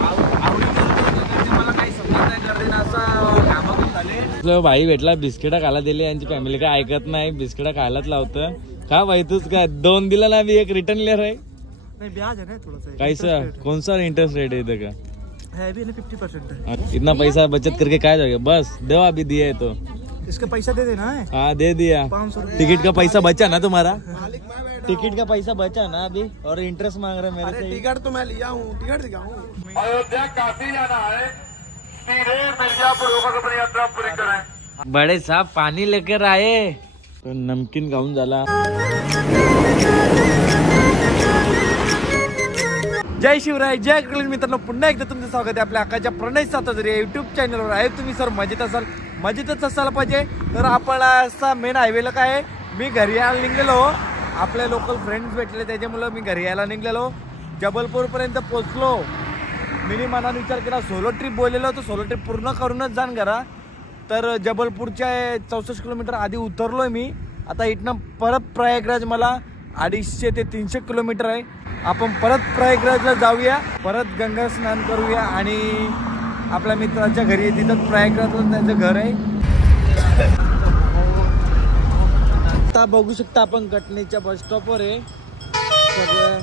मला काही समजत नाही गर्दी असं कामातून झाले. भाई भेटला बिस्किटा खायला दिले, यांची फॅमिली काय ऐकत नाही, बिस्किटा खायलाच लावतं. का भाई तूच काय 2 दिला ना, अभी 1 रिटर्न लिया है. नहीं ब्याज है ना थोड़ा सा. कैसा कौन सा इंटरेस्ट रेट है इधर का? है भी ना 50% है. इतना पैसा बचत करके क्या जाओगे? बस दो अभी दिया है तो इसका पैसा दे देना है. हाँ दे दिया. 500 टिकट का पैसा बचा ना तुम्हारा? टिकट का पैसा बचा ना अभी, और इंटरेस्ट मांग रहे मेरे से. टिकट तो मैं लिया हूँ, टिकट दिखाऊँ. अयोध्या काशी जाना है, सीधे मिर्जापुर होकर अपनी यात्रा पूरी करें. बड़े साहब पानी लेकर आए. तो नमकीन खाऊन झाला. जय शिवराय, जय कल्याण. मित्रांनो पुन्हा एकदा तुमचं स्वागत आहे आपल्या आकाच्या प्रणय साताजरी युट्यूब चॅनलवर. आहे तुम्ही सर मजेत असाल, मजेतच असायला पाहिजे. तर आपण असा मेन हायवेला काय आहे, मी घरी यायला निघलेलो. आपले लोकल फ्रेंड्स भेटले त्याच्यामुळे मी घरी यायला निघलेलो. जबलपूरपर्यंत पोचलो. मी मनाने विचार केला सोलो ट्रिप बोललेलो, तर सोलो ट्रिप पूर्ण करूनच जाण घरा. तर जबलपूरच्या 64 किलोमीटर आधी उतरलोय मी. आता इथनं परत प्रयागराज मला 250 ते 300 किलोमीटर आहे. आपण परत प्रयागराजला जाऊया, परत गंगा स्नान करूया आणि आपल्या मित्राच्या घरी तिथं प्रयागराजला त्यांचं घर आहे. आता बघू शकता आपण कटनीच्या बस स्टॉपवर आहे. सगळं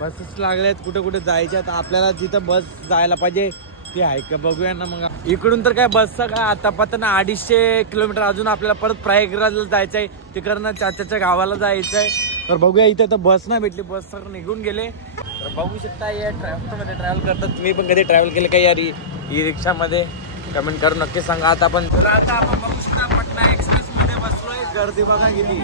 बसेस लागल्यात, कुठे कुठे जायच्या. तर आपल्याला जिथं बस जायला पाहिजे ती आहे का बघूया ना. मग इकडून तर काय बसचा काय आता पता ना. 250 किलोमीटर अजून आपल्याला परत प्रयागराजला जायचं आहे. तिकडनं चाच्याच्या गावाला जायचं आहे. तर बघूया. इथे तर बस नाही भेटली, बस सगळं निघून गेले. तर बघू शकता या ट्रॅव्हलमध्ये ट्रॅव्हल करतात. तुम्ही पण कधी ट्रॅव्हल केले का यार ई रिक्षामध्ये? कमेंट करून नक्की सांगा. आता आपण बघू शकता पटना एक्सप्रेस मध्ये बसलोय. गर्दी बघा गेली.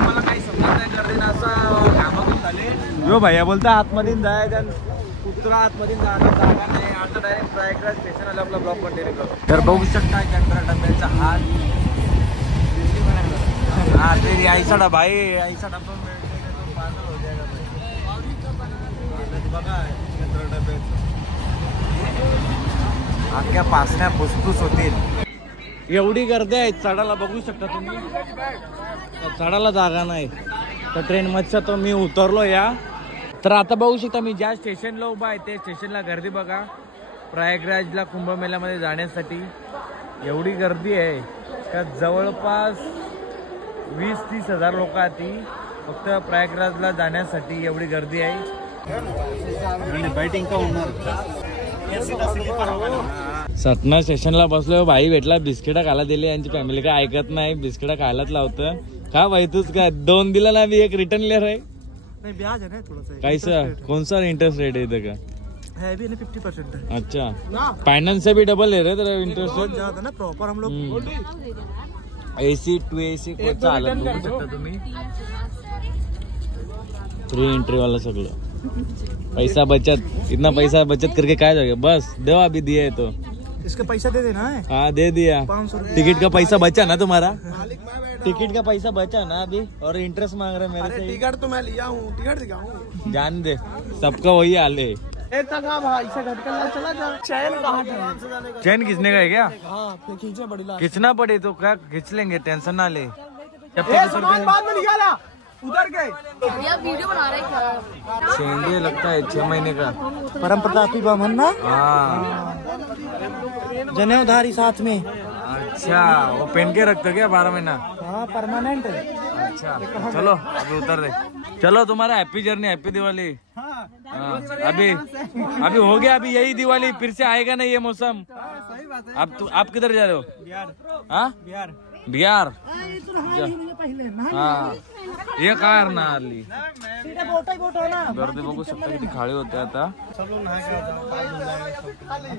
मला काही समजत नाही गर्दीनं असं कामातून झाले. जो भैया बोलता आतमध्ये जायचं, कुत्रा आतमध्ये जागा नाही. आता डायरेक्ट प्रयागराज स्टेशन आलं, आपला ब्लॉक कंटिन्यू करू. तर बघू शकता चंद्रा डब्याचा हात. हाँ तेरी ऐसा डब्बा भाई, ऐसा डब्बा मिळते तो पागल हो जाएगा भाई. बघा चंद्रा डब्याचं अख्ख्या पासण्या फुसफुस होतील. एवढी गर्दी आहे चढायला बघू शकता तुम्ही. चढायला जागा नाही. तर ट्रेन मधच्या तो मी उतरलो या. तर आता बघू शकता मी ज्या स्टेशनला उभा आहे ते स्टेशनला गर्दी बघा. प्रयागराजला कुंभमेळ्यामध्ये जाण्यासाठी एवढी गर्दी आहे का जवळपास 20-30 हजार लोक आती फक्त प्रयागराजला जाण्यासाठी. एवढी गर्दी आहे. सतना स्टेशनला बसलो. भाई भेटला बिस्किटा खायला दिले, यांची फॅमिली काय ऐकत नाही, बिस्किटा खायलाच लावतं. का भाई तूच काय 2 दिला ना, अभी 1 रिटर्न लिया है. नहीं ब्याज है ना थोड़ा सा. कैसा कौन सा इंटरेस्ट रेट है इधर का? है भी ना 50% है. अच्छा फाइनेंस से भी डबल ले रहे तेरा इंटरेस्ट बहुत ज्यादा ना. प्रॉपर हम लोग AC 2AC कोणता आला बघू शकता तुम्ही. 3 एंट्री वाला सगळं. पैसा बचत, इतना पैसा बचत करके क्या जाओगे? बस दो अभी दिया है तो इसका पैसा दे देना है. हाँ दे दिया. 500 टिकट का पैसा बचा ना तुम्हारा? टिकट का पैसा बचा ना अभी, और इंटरेस्ट मांग रहे मेरे से. टिकट तो मैं लिया हूँ, टिकट दिखाऊँ. जान दे, सबका वही हाल है. चैन खींचने का है क्या? हाँ खींचे बड़ी लाश. खींचना पड़े तो क्या खींच लेंगे, टेंशन ना ले. उधर गए. वीडियो बना रहे हैं. शेंडे लगता है 6 महीने का. परम प्रतापी बामन ना. हाँ जनेऊधारी साथ में. अच्छा वो पहन के रखते क्या 12 महीना? हाँ परमानेंट है. अच्छा चलो अभी उतर दे. चलो तुम्हारा हैप्पी जर्नी, हैप्पी दिवाली. हाँ अभी हो गया. अभी यही दिवाली फिर से आएगा ना ये मौसम. आप किधर जा रहे हो? बिहार. हाँ बिहार. हाँ ये काय ना आली गर्दी बघू शकता किती खाली होते. आता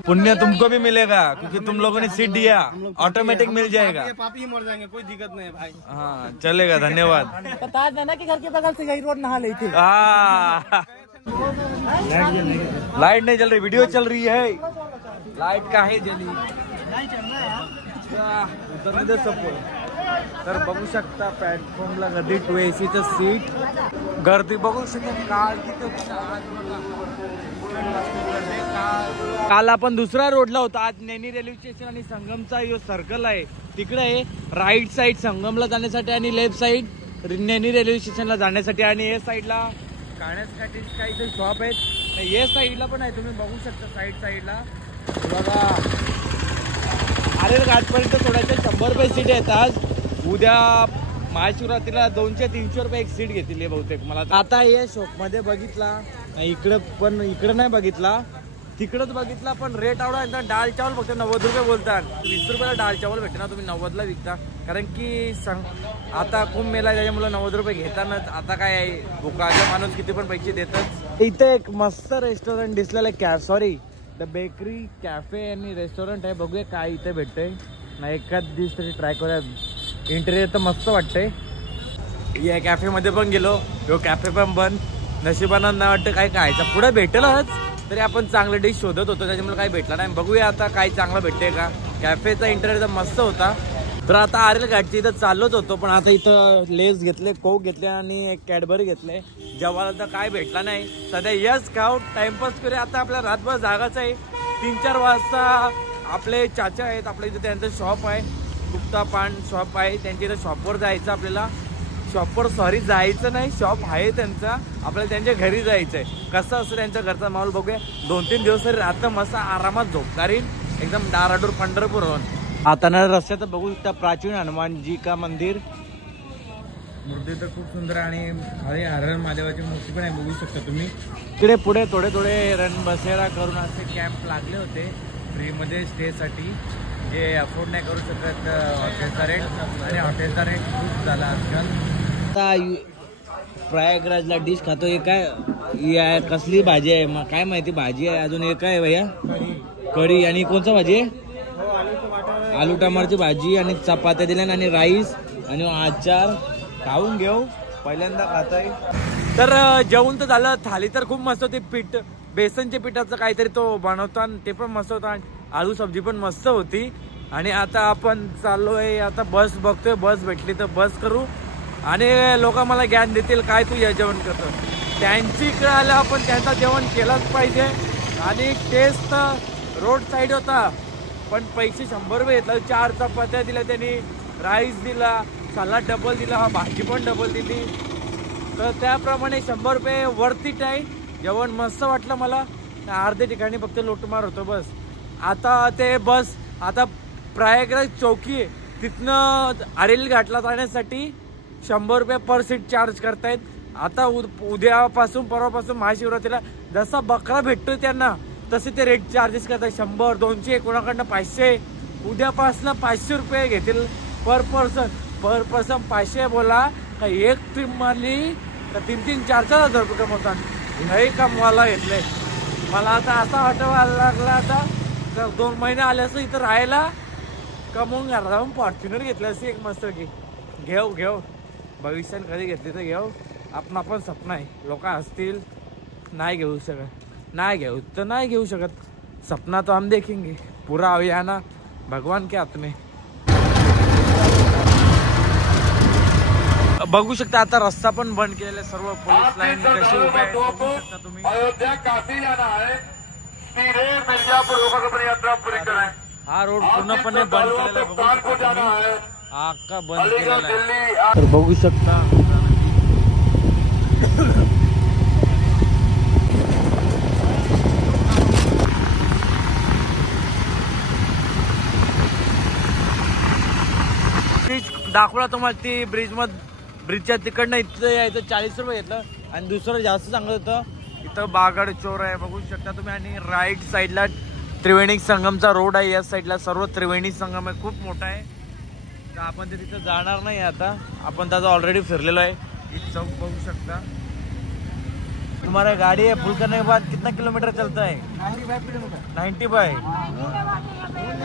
पुण्य तुमको भी मिलेगा क्योंकि तुम लोगों ने सीट दिया, ऑटोमेटिक मिल जाएगा. पापी मर जाएंगे, कोई दिक्कत नहीं है भाई. हाँ चलेगा. धन्यवाद. बता देना कि घर के बगल से यही रोड नहा ले थे. हाँ लाइट नहीं चल रही, वीडियो चल रही है. लाइट का है जली उतरने दे सबको. तर बघू शकता प्लॅटफॉर्मला गर्दी. 2AC सीट गर्दी बघू शकता. काल आपण दुसऱ्या रोडला होता. आज नेनी रेल्वे स्टेशन आणि संगमचा यो सर्कल आहे तिकडे आहे. राईट साईड संगमला जाण्यासाठी आणि लेफ्ट साईड नेनी रेल्वे स्टेशनला जाण्यासाठी. आणि या साईडला खाण्यासाठी काही इथे शॉप आहेत. ये साईडला पण आहे, तुम्ही बघू शकता साईडला बघा. आरेल घाटपर्यंत थोड्याशा 100 रुपये सीट आहेत. आज उद्या महाशिवरात्रीला 200-300 रुपये एक सीट घेतली बहुतेक मला. आता या शॉपमध्ये बघितला, इकडं नाही बघितला, तिकडंच बघितला, पण रेट आवडा एकदम. डाळ चावल फक्त 90 रुपये बोलतात. 20 रुपयाला डाळ चावल भेटते ना, तुम्ही 90ला विकता. कारण की आता कुंभ मेला त्याच्यामुळे 90 रुपये घेतानाच. आता काय आहे, भुकाचा माणूस किती पण पैसे देतात. इथे एक मस्त रेस्टॉरंट दिसलेलं द बेकरी कॅफे आणि रेस्टॉरंट आहे. बघूया काय इथे भेटतंय ना, एखाद दिवस तरी ट्राय करूया. इंटेरियर तर मस्त वाटतंय. या कॅफेमध्ये पण गेलो, तो कॅफे पण बंद. नशिबानं नाही वाटतं काय खायचं पुढे भेटेलच, तरी आपण चांगलं डिश शोधत होतो, त्याच्यामुळे काही भेटला नाही. बघूया आता काय चांगलं भेटतंय का. कॅफेचा इंटेरियर तर मस्त होता. तर आता आरेल घाटची इथं चाललोच होतो, पण आता इथं लेस घेतले, कोक घेतले आणि एक कॅडबरी घेतले. जेव्हा तर काय भेटला नाही. सध्या यस खाऊ टाइमपास करूया. आता आपल्या रातभर जागाच आहे. 3-4 वाजता आपले चाचा आहेत, आपल्या इथं त्यांचं शॉप आहे, गुप्ता पान शॉप आहे, त्यांच्या इथं शॉपवर जायचं आपल्याला. जायचं नाही, शॉप आहे त्यांचा, आपल्याला त्यांच्या घरी जायचं आहे. कसं असं त्यांच्या घरचा माहोल बघूया. 2-3 दिवस तरी रात्र मस्त आरामात झोपणार एकदम डाराडूर पंढरपूरहून. आता ना रस्त्यात बघू शकता प्राचीन हनुमानजी का मंदिर. मूर्ती तर खूप सुंदर आणि हरण महादेवाची मूर्ती पण आहे, बघू शकता तुम्ही. इकडे पुढे थोडे रन बसेरा करून असे कॅम्प लागले होते फ्रीमध्ये स्टेसाठी. जे अफोर्ड नाही करू शकत हॉटेलचा रेट, आणि हॉटेलचा रेट खूप झाला आजकाल. आता प्रयागराजला डिश खातो. हे काय कसली भाजी आहे, मग काय माहिती भाजी आहे. अजून हे काय भैया, कढी आणि कोणता भाजी आहे, आलू टमाटरची भाजी आणि चपात्या दिल्या आणि राईस आणि आचार. खाऊन घेऊ, पहिल्यांदा खाताय. तर जेवण तर झालं. थाली तर खूप मस्त होती. बेसनच्या पिठाचं काहीतरी तो बनवता, ते पण मस्त होता. आलू सब्जी पण मस्त होती. आणि आता आपण चाललोय, आता बस बघतोय, बस भेटली तर बस करू आणि लोक मला ज्ञान देतील काय तू या जेवण करतो. त्यांची इकडे आलं, आपण त्यांचं जेवण केलंच पाहिजे. आणि टेस्ट रोड साईड होता, पण पैसे 100 रुपये घेतला. 4 चपात्या दिल्या त्यांनी, राईस दिला, सलाड डबल दिला, भाजी पण डबल दिली. तर त्याप्रमाणे 100 रुपये वर्थिट आहे. जेवण मस्त वाटलं मला. अर्ध्या ठिकाणी फक्त लोटमार होतो बस. आता ते बस आता प्रयागराज चौकी आहे, तिथनं आरेल घाटला जाण्यासाठी 100 रुपये पर सीट चार्ज करतायत. आता उद्यापासून परवापासून महाशिवरात्रीला जसा बकरा भेटतोय त्यांना, तसे ते रेट चार्जेस करतात. 100, 200, कोणाकडनं 500. उद्यापासून 500 रुपये घेतील पर पर्सन. 500 बोला का एक ट्रिप मारली तर 3-3, 4-4 हजार रुपये कमवतात. नाही कमवायला घेतलंय. मला आता असा आठवायला लागला आता, तर 2 महिने आले असं इथं राहायला, कमवून घरात जाऊन फॉर्च्युनर घेतलं असं एक मस्त की. घेऊ भविष्यात कधी घेतली तर घेऊ. आपण सपना आहे. लोक असतील नाही घेऊ शकत. सपना तो हम देखेंगे, पूरा आना भगवान के हाथ में. बघू शकता आता रस्ता पण बंद केलेला, सर्व पोलीस लाईन कशी उभे आहे बघू शकता तुम्ही. अयोध्या काशी जाना है, सीधे मिर्जापुर होकर अपनी यात्रा पूरी करें. हा रोड पूर्णपणे बंद केलेला बघू कानपुर जाना है, अख्खा बंद केलेला आहे. दिल्ली. तर बघू शकता दाखवला तुम्हाला. ती ब्रिजच्या तिकडनं इथं यायचं 40 रुपये घेतलं आणि दुसरं जास्त सांगत होतं. इथं बागड चोर आहे बघू शकता तुम्ही. आणि राईट साईडला त्रिवेणी संगमचा रोड आहे. या साईडला सर्व त्रिवेणी संगम आहे, खूप मोठा आहे. तर आपण ते तिथं जाणार नाही आता, आपण त्याचा ऑलरेडी फिरलेलो आहे. इथं चौक बघू शकता. तुम्हारा गाड़ी है फुल करने के बाद कितना किलोमीटर चलता है? 95 किलोमीटर. 95.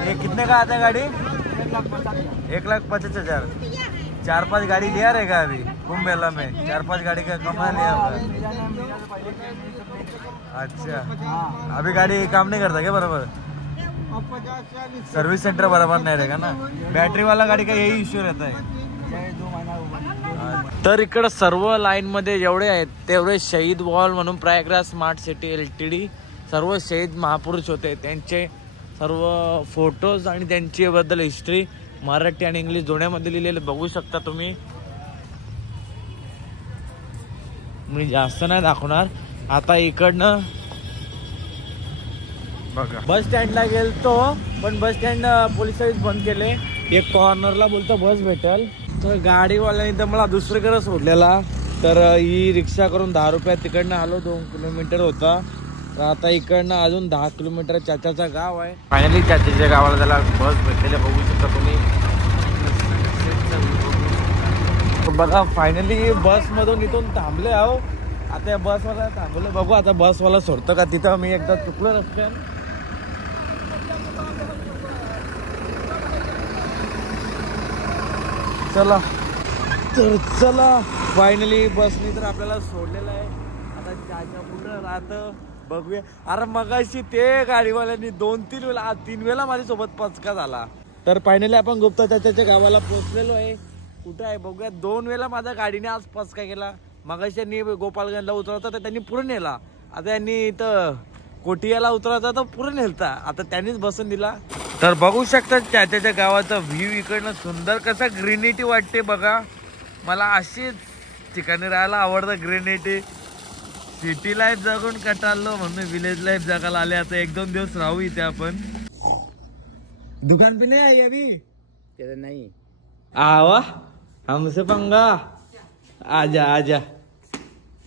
ये कितने का आता है गाड़ी? 1,50,000. 4-5 गाड़ी लिया रहेगा अभी कुंभ मेला में. 4-5 गाड़ी का कमा लिया होगा. अच्छा, अभी गाड़ी काम नहीं करता क्या बराबर? सर्विस सेंटर बराबर नहीं रहेगा ना. बैटरी वाला गाड़ी का यही इश्यू रहता है. तर इकडं सर्व लाईन मध्ये जेवढे आहेत तेवढे शहीद वॉल म्हणून प्रयागराज स्मार्ट सिटी LTD सर्व शहीद महापुरुष होते, त्यांचे सर्व फोटोज आणि त्यांची बद्दल हिस्ट्री मराठी आणि इंग्लिश दोन्हीमध्ये लिहिलेले बघू शकता तुम्ही. मी जास्त नाही दाखवणार. आता इकडनं बघा बस स्टँडला गेलतो, पण बस स्टँड पोलिसांनीच बंद केले. एक कॉर्नरला बोलतो बस भेटेल, तर गाडीवाल्याने तर मला दुसरीकडे सोडलेला. तर ही रिक्षा करून 10 रुपयात तिकडनं आलो. 2 किलोमीटर होता. तर आता इकडनं अजून 10 किलोमीटर चाचाचं गाव आहे. फायनली चाचाच्या गावाला त्याला बस भेटलेले बघू शकता तुम्ही. बघा फायनली बसमधून इथून थांबले आहो. आता या बसवाला थांबवलं, बघू आता बसवाला सोडतं का तिथं. मी एकदा चुकलो रस्त्यान. चला तर चला फायनली बसनी तर आपल्याला सोडलेलं आहे. आता चाचा कुठं राहतं बघूया. अरे मगाशी ते गाडीवाल्यांनी 2-3 वेळा 3 वेळा माझ्यासोबत पचका झाला. तर फायनली आपण गुप्ता चाचाच्या गावाला पोहोचलेलो आहे. कुठं आहे बघूया. 2 वेळा माझ्या गाडीने आज पचका गेला. मगाशी यांनी गोपालगंजला उतरवता तर त्यांनी पुढे नेला. आता यांनी इथं कोटियाला उतरवता तर पुढे नेलता. आता त्यांनीच बसून दिला. तर बघू शकता चाचाच्या गावाचा व्ह्यू इकडनं सुंदर कसा ग्रीनिटी वाटते बघा. मला अशीच ठिकाणी राहायला आवडतं. ग्रीनिटी सिटी लाईफ जगून कटाळलो म्हणून विलेज लाईफ जगायला आले. आता 1-2 दिवस राहू इथे आपण. दुकान पे नहीं आई अभी नहीं आवा हमसे पंगा. आजा आजा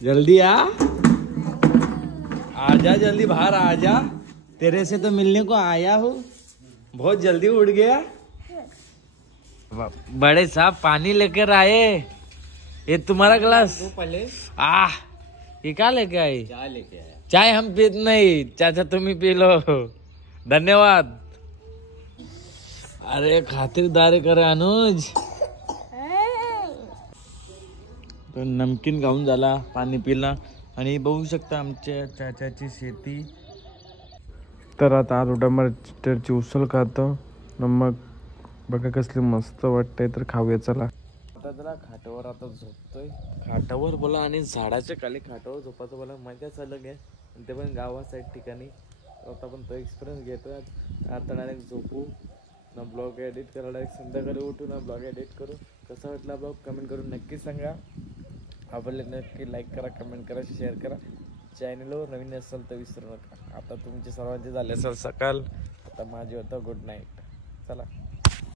जल्दी आजा जल्दी बाहर आजा. तेरे से तो मिलने को आया हूँ. बहुत जल्दी उड़ गया. बड़े साहब पानी लेकर आए. ये तुम्हारा ग्लास. ये क्या लेके आए? चाय लेके आया. चाय हम पीते नहीं चाचा, तुम्ही पी लो. धन्यवाद. अरे खातिरदारी करे अनुज. तर नमकीन खाऊन झाला, पाणी पिला. आणि बघू शकता आमच्या चाचाची शेती. तर आता आलूटमाटरची उसळ खातो. मग बघा कसली मस्त वाटतंय. तर खाऊया चला. आता जरा खाटावर आता झोपतोय. खाटावर बोला आणि झाडाच्या खाली खाटावर झोपायचं बोला मजाच अलग आहे. आणि ते पण गावासाईड ठिकाणी. आता आपण तो एक्सपिरियन्स घेतोय. आता डायरेक्ट झोपू ना, ब्लॉग एडिट करायला डायरेक्ट संध्याकाळी उठू ना, ब्लॉग एडिट करू. कसा वाटला ब्लॉग कमेंट करून नक्की सांगा. आवडले नक्की लाईक करा, कमेंट करा, शेअर करा. चॅनलवर नवीन असेल तर विसरू नका. आता तुमचे सर्वांचे झाले असेल सकाळ. आता माझी होतं गुड नाईट. चला.